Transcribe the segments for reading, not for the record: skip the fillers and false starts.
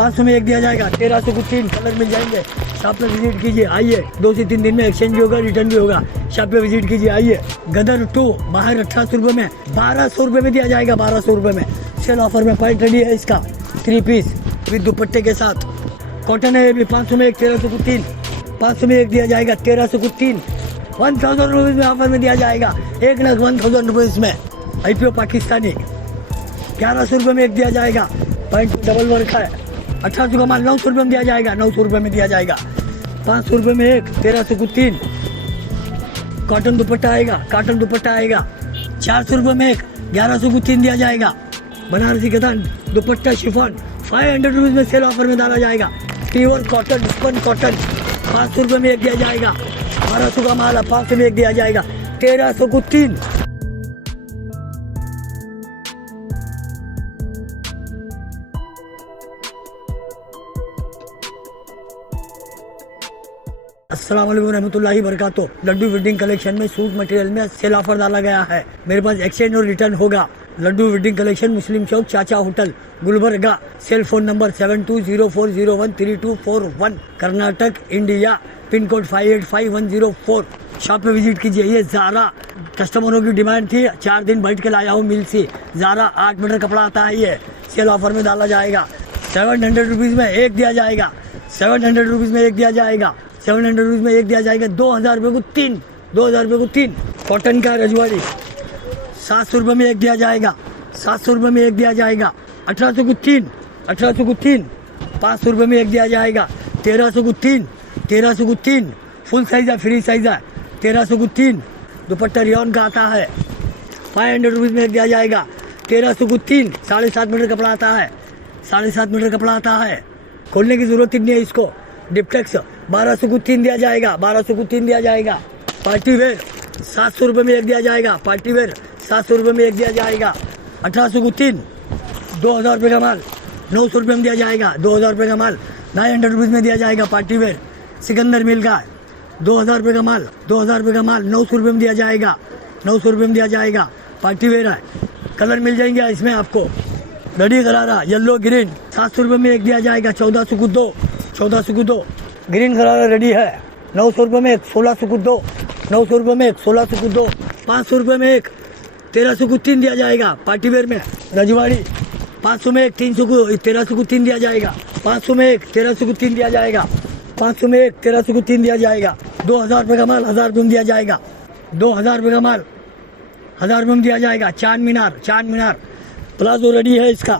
500 में एक दिया जाएगा। 1300 को 3 कलर मिल जाएंगे। शॉप पे विजिट कीजिए, आइए। 2 से 3 दिन में एक्सचेंज भी होगा, रिटर्न भी होगा। शॉप पे विजिट कीजिए, आइए। गदर 2 बाहर 1800 रुपये में 1200 रुपये में दिया जाएगा। 1200 रुपये में सेल ऑफर में पैंट रेडी है इसका 3 पीस विद दुपट्टे के साथ। कॉटन है ये भी। 500 में एक, 1300 को 3। 500 में एक दिया जाएगा, 1300 को 3। 1000 रुपीज़ में ऑफर में दिया जाएगा। 1,1000 रुपीज़ में IPO पाकिस्तानी। 1100 रुपये में एक दिया जाएगा। पैंट डबल वर्क है। 1800 का माल 900 रुपये में दिया जाएगा। 900 रुपये में दिया जाएगा। 500 रुपये में एक, 1300 को 3। कॉटन दुपट्टा आएगा, कॉटन दुपट्टा आएगा। 400 रुपये में एक, 1100 को 3 दिया जाएगा। बनारसी कतन दुपट्टा शिफॉन 500 रुपीज़ में सेल ऑफर में डाला जाएगा। प्योर कॉटन स्पन कॉटन 500 रुपये में एक दिया जाएगा। 1200 का माल है, 500 में एक दिया जाएगा। 1300 को 3। अस्सलाम वालेकुम रहमतुल्लाहि बरकातुहू। लड्डू वेडिंग कलेक्शन में सूट मटेरियल में सेल ऑफर डाला गया है। मेरे पास एक्सचेंज और रिटर्न होगा। Laddu wedding collection, Muslim Chowk, Chacha hotel, Gulbarga. Cell phone number 7204013241, Karnataka, India. Pin code 585104। Shop पे विजिट कीजिए। ये ज़ारा कस्टमरों की डिमांड थी, 4 दिन बैठ के लाया हूँ मिल से। ज़ारा 8 मीटर कपड़ा आता है। ये सेल ऑफर में डाला जाएगा। 700 रुपीज़ में एक दिया जाएगा। 700 रुपीज़ में एक दिया जाएगा। 700 रुपीज़ में एक दिया जाएगा। 2000 रुपये को 3। 2000 रुपये को 3। कॉटन का रजवाड़ी 700 रुपये में एक दिया जाएगा। 700 रुपये में एक दिया जाएगा। 1800 को 3। 1800 को 3। 500 रुपये में एक दिया जाएगा। 1300 को 3। 1300 को 3। फुल साइज है, फ्री साइज है। 1300 को 3। दुपट्टा रियॉन का आता है। 500 रुपीज़ में एक दिया जाएगा। 1300 को 3। 7.5 मीटर कपड़ा आता है। 7.5 मीटर कपड़ा आता है। खोलने की जरूरत ही नहीं है इसको। डिप्टेक्स 1200 को 3 दिया जाएगा। 1200 को 3 दिया जाएगा। पार्टी वेयर 700 रुपये में एक दिया जाएगा। पार्टी वेयर 700 रुपये में एक दिया जाएगा। 1800 को 3। 2000 रुपये का माल 900 रुपये में दिया जाएगा। 2000 रुपये का माल 900 रुपीज़ में दिया जाएगा। पार्टी वेयर सिकंदर मिल का 2000 रुपये का माल 2000 रुपये का माल 900 रुपये में दिया जाएगा। 900 रुपये में दिया जाएगा। पार्टी वेयर है। कलर मिल जाएंगे इसमें आपको। लड़ी गरारा येलो ग्रीन 700 रुपये में एक दिया जाएगा। 1400 को 2। 1400 को 2। ग्रीन गरारा रेडी है। 900 रुपये में एक, 1600 को 2। 900 रुपये में एक, 1600 को 2। 500 रुपये में एक, 1300 को 3 दिया जाएगा। पार्टी वेयर में रजवाड़ी 500 में एक, 300 को 1300 को 3 दिया जाएगा। 500 में एक, 1300 को 3 दिया जाएगा। 500 में एक, 1300 को 3 दिया जाएगा। 2000 रुपये का माल 1000 रुपये में दिया जाएगा। 2000 रुपये का माल 1000 रुपये में दिया जाएगा। चांद मीनार प्लाजो रेडी है इसका।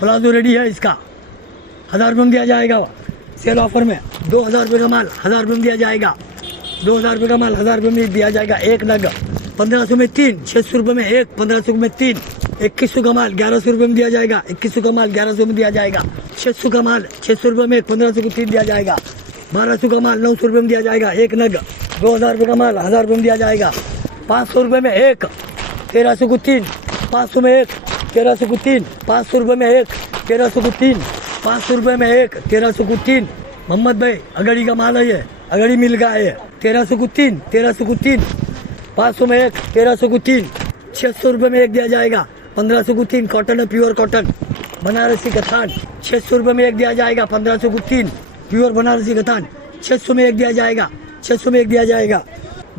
प्लाजो रेडी है इसका 1000 रुपये में दिया जाएगा। सेल ऑफर में 2000 रुपये का माल 1000 रुपये में दिया जाएगा। 2000 रुपये का माल 1000 रुपये में दिया जाएगा। एक नग 1500 में 3। 600 रुपये में एक, 1500 में 3। 2100 का माल 1100 रुपये में दिया जाएगा। 2100 का माल 1100 में दिया जाएगा। 600 का माल 600 रुपये में एक, 1500 को 3 दिया जाएगा। 1200 का माल 900 रुपये में दिया जाएगा। एक नग 2000 रुपये का माल 1000 रुपये में दिया जाएगा। 500 रुपये में एक, 1300 को 3। 500 में एक, 1300 को 3। 500 रुपये में एक, 1300 को 3। 500 रुपये में एक, 1300 को 3। मोहम्मद भाई अगड़ी का माल है ये, अगड़ी मिल का है। 1300 को 3। 1300 को 3। 500 में एक, 1300 को 3। 600 रुपये में एक दिया जाएगा। 1500 को 3। कॉटन है, प्योर कॉटन बनारसी कथान 600 रुपये में एक दिया जाएगा। 1500 को 3। प्योर बनारसी कथान 600 में एक दिया जाएगा। 600 में एक दिया जाएगा।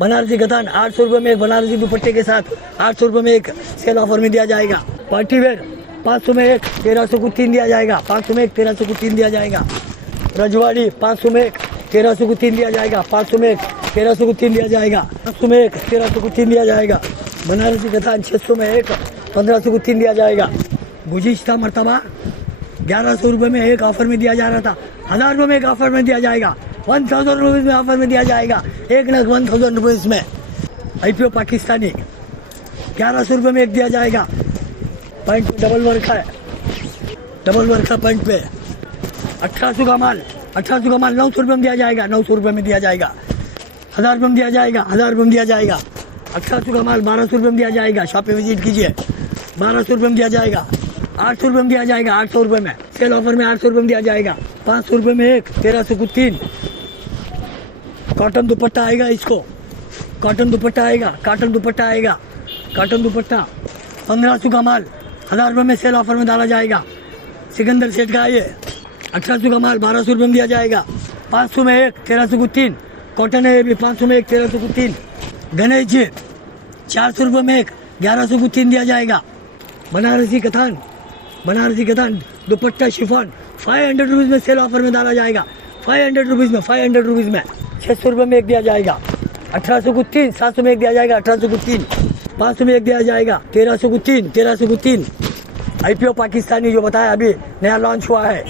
बनारसी कथान 800 रुपये में एक, बनारसी दुपट्टे के साथ 800 रुपये में एक सेल ऑफर में दिया जाएगा। पार्टी वेयर 500 में एक, 1300 को 3 दिया जाएगा। 500 में एक, 1300 को 3 दिया जाएगा। रजवाड़ी 500 में एक, 1300 को 3 दिया जाएगा। 500 में एक, 1300 को 3 दिया जाएगा। 500 में एक, 1300 को 3 दिया जाएगा। बनारसी कथान 600 में एक, 1500 को 3 दिया जाएगा। गुज़िश्ता मरतबा 1100 रुपये में एक ऑफर में दिया जा रहा था। 1000 रुपये में एक ऑफर में दिया जाएगा। 1000 रुपीज़ में ऑफर में दिया जाएगा। 1,1000 रुपीज़ में IPO पाकिस्तानी 1100 रुपये में एक दिया जाएगा। पैंट पे डबल वर्क है, डबल वर्क है पैंट पे। 1800 का माल 900 रुपये में दिया जाएगा। 900 रुपये में दिया जाएगा। 1000 रुपये में दिया जाएगा। 1000 रुपये में दिया जाएगा। 1800 का माल 1200 रुपये में दिया जाएगा। शॉप पे विजिट कीजिए। 1200 रुपये में दिया जाएगा। 800 रुपये में दिया जाएगा। 800 रुपये में सेल ऑफर में 800 रुपये में दिया जाएगा। 500 रुपये में एक, 1300 को 3। कॉटन दुपट्टा आएगा इसको। कॉटन दुपट्टा आएगा। कॉटन दुपट्टा आएगा। कॉटन दुपट्टा 1500 का माल 1000 रुपये में सेल ऑफर में डाला जाएगा। सिकंदर सेट का ये 1800 का माल 1200 रुपये में दिया जाएगा। 500 में एक 1300 को 3 कॉटन है, ये भी 500 में एक 1300 को 3। गणेश जी 400 रुपये में एक 1100 को 3 दिया जाएगा। बनारसी कथान दुपट्टा शिफॉन 500 रुपीज़ में सेल ऑफर में डाला जाएगा। 500 रुपीज़ में 600 रुपये में एक दिया जाएगा। 1800 को 3 700 में एक दिया जाएगा। 1800 को 3 500 में एक दिया जाएगा। 1300 को 3 IPO पाकिस्तानी जो बताया अभी नया लॉन्च हुआ है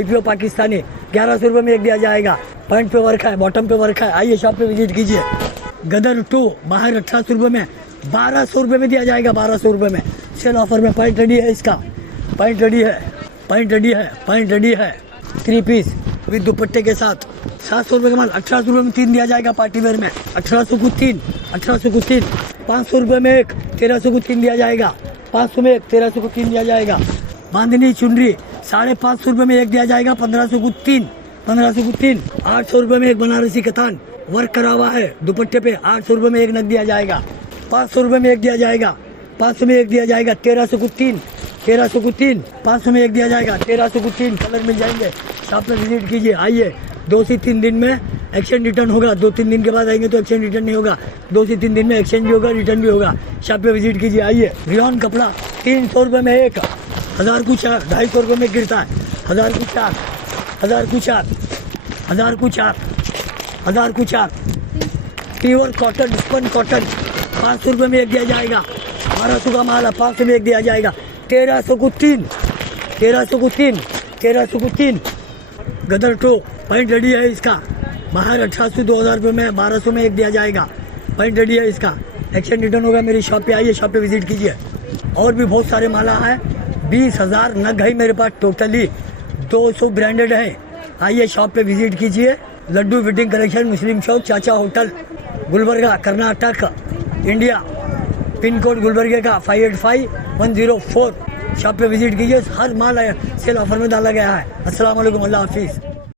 IPO पाकिस्तानी 1100 रुपये में एक दिया जाएगा। पैंट पे वर्क है, बॉटम पे वर्क है। आइए शॉप पे विजिट कीजिए। गदर 2 बाहर 1800 रुपये में 1200 रुपये में दिया जाएगा। 1200 रुपये में सेल ऑफर में। पैंट रेडी है इसका, पैंट रेडी है 3 पीस विद दुपट्टे के साथ। 700 रुपये का माल 1800 रुपये में 3 दिया जाएगा पार्टी वेयर में। 1800 को 3 500 रुपये में एक 1300 को 3 दिया जाएगा। 500 में एक 1300 को 3 दिया जाएगा। बांधनी चुनरी 550 रुपये में एक दिया जाएगा। 1500 को 3 800 रुपये में एक बनारसी कतान वर्क करा हुआ है दुपट्टे पे। 800 रुपये में एक नग दिया जाएगा। 500 रुपये में एक दिया जाएगा। 500 में एक दिया जाएगा। 1300 को 3 500 में एक दिया जाएगा। 1300 को 3 कलर मिल जाएंगे। शॉप पे विजिट कीजिए। आइए 2 से 3 दिन में एक्सचेंज रिटर्न होगा। 2-3 दिन के बाद आएंगे तो एक्सचेंज रिटर्न नहीं होगा। 2 से 3 दिन में एक्सचेंज भी होगा, रिटर्न भी होगा। शॉप पे विजिट कीजिए। आइए रियॉन कपड़ा 300 रुपये में एक, 1000 को 4 250 रुपये में गिरता है। 1000 को 4 प्योर कॉटन स्पन कॉटन 500 रुपये में एक दिया जाएगा। 1200 का माल है, 500 में एक दिया जाएगा। 1300 को 3 गदर 2 पैंट रेडी है इसका। बाहर 1800 2000 रुपये में 1200 में एक दिया जाएगा। पैंट रेडी है इसका। एक्सचेंज रिटर्न होगा। मेरी शॉप पे आइए, शॉप पे विजिट कीजिए। और भी बहुत सारे माला है। 20,000 नग है मेरे पास टोटली। 200 ब्रांडेड है। आइए शॉप पे विजिट कीजिए। Laddu wedding collection, Muslim Chowk, Chacha hotel, Gulbarga, Karnataka, India. Pin code गुलबर्गे का 585104। शॉप पे विजिट कीजिए। हर माल सेल ऑफर में डाला गया है। अस्सलाम वालेकुम, अल्लाह हाफिज़।